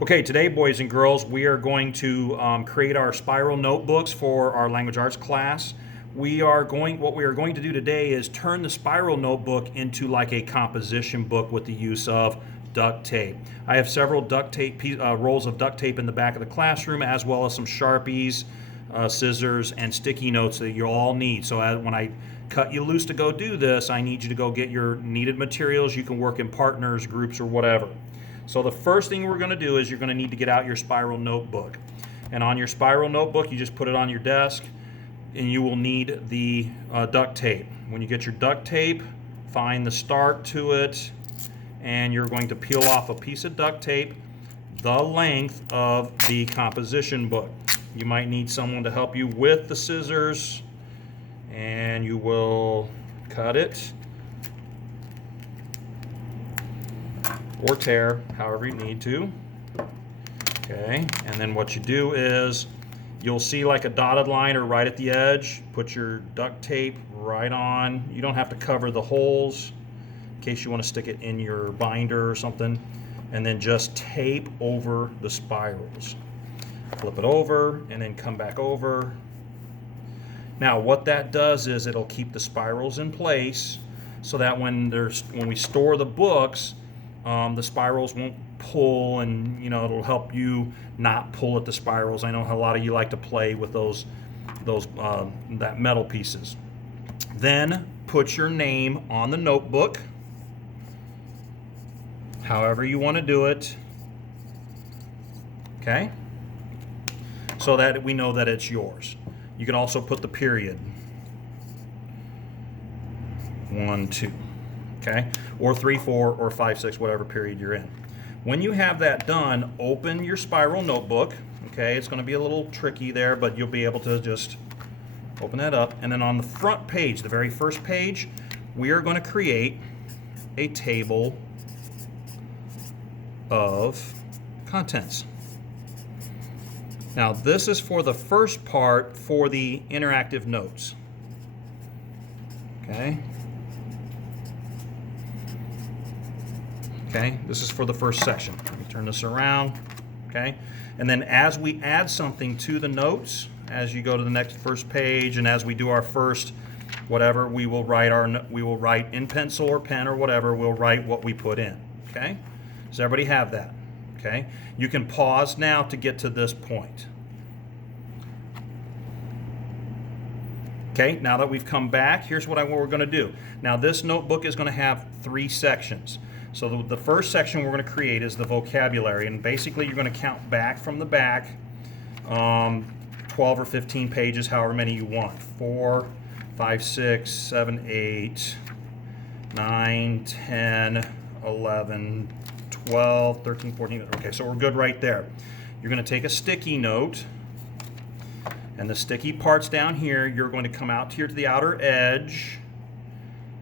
Okay, today, boys and girls, we are going to create our spiral notebooks for our language arts class. What we are going to do today is turn the spiral notebook into like a composition book with the use of duct tape. I have several duct tape rolls of duct tape in the back of the classroom, as well as some Sharpies, scissors, and sticky notes that you all need. So when I cut you loose to go do this, I need you to go get your needed materials. You can work in partners, groups, or whatever. So the first thing we're going to do is you're going to need to get out your spiral notebook. And on your spiral notebook, you just put it on your desk, and you will need the duct tape. When you get your duct tape, find the start to it, and you're going to peel off a piece of duct tape the length of the composition book. You might need someone to help you with the scissors, and you will cut it or tear, however you need to. Okay, and then what you do is you'll see like a dotted line or right at the edge. Put your duct tape right on. You don't have to cover the holes in case you want to stick it in your binder or something. And then just tape over the spirals. Flip it over and then come back over. Now what that does is it'll keep the spirals in place so that when we store the books, the spirals won't pull, and it'll help you not pull at the spirals. I know a lot of you like to play with that metal pieces. Then put your name on the notebook, however you want to do it. Okay, so that we know that it's yours. You can also put the period. 1, 2. Okay, or 3, 4, or 5, 6, whatever period you're in. When you have that done, open your spiral notebook. Okay, it's going to be a little tricky there, but you'll be able to just open that up. And then on the front page, the very first page, we are going to create a table of contents. Now, this is for the first part for the interactive notes. Okay. Okay, this is for the first section. Let me turn this around. Okay, and then as we add something to the notes, as you go to the first page, and as we do our first whatever, we will write in pencil or pen or whatever. We'll write what we put in. Okay, does everybody have that? Okay, you can pause now to get to this point. Okay, now that we've come back, here's what we're going to do. Now this notebook is going to have 3 sections. So the first section we're going to create is the vocabulary, and basically you're going to count back from the back, 12 or 15 pages, however many you want. 4, 5, 6, 7, 8, 9, 10, 11, 12, 13, 14. Okay, so we're good right there. You're going to take a sticky note, and the sticky parts down here, you're going to come out here to the outer edge,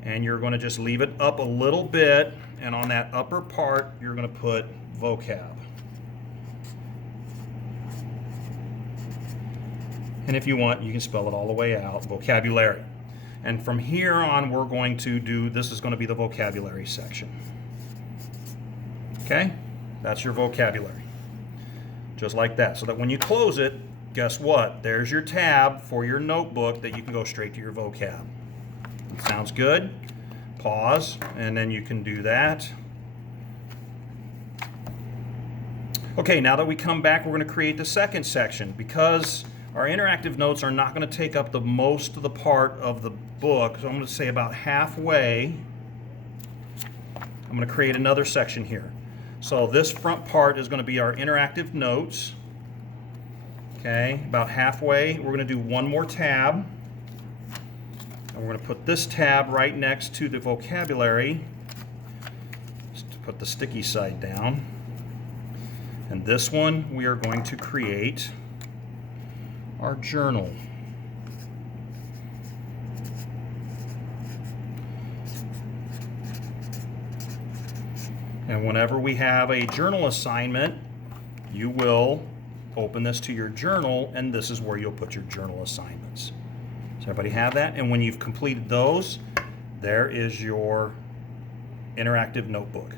and you're going to just leave it up a little bit, and on that upper part you're going to put vocab. And if you want, you can spell it all the way out, vocabulary. And from here on, we're going to this is going to be the vocabulary section. Okay, that's your vocabulary, just like that, so that when you close it, guess what, there's your tab for your notebook that you can go straight to your vocab. Sounds good? Pause, and then you can do that. Okay, now that we come back, we're going to create the second section. Because our interactive notes are not going to take up the most of the part of the book, so I'm going to say about halfway, I'm going to create another section here. So this front part is going to be our interactive notes. Okay, about halfway, we're going to do one more tab. And we're going to put this tab right next to the vocabulary. Just to put the sticky side down. And this one, we are going to create our journal. And whenever we have a journal assignment, you will open this to your journal, and this is where you'll put your journal assignments. Does everybody have that? And when you've completed those, there is your interactive notebook.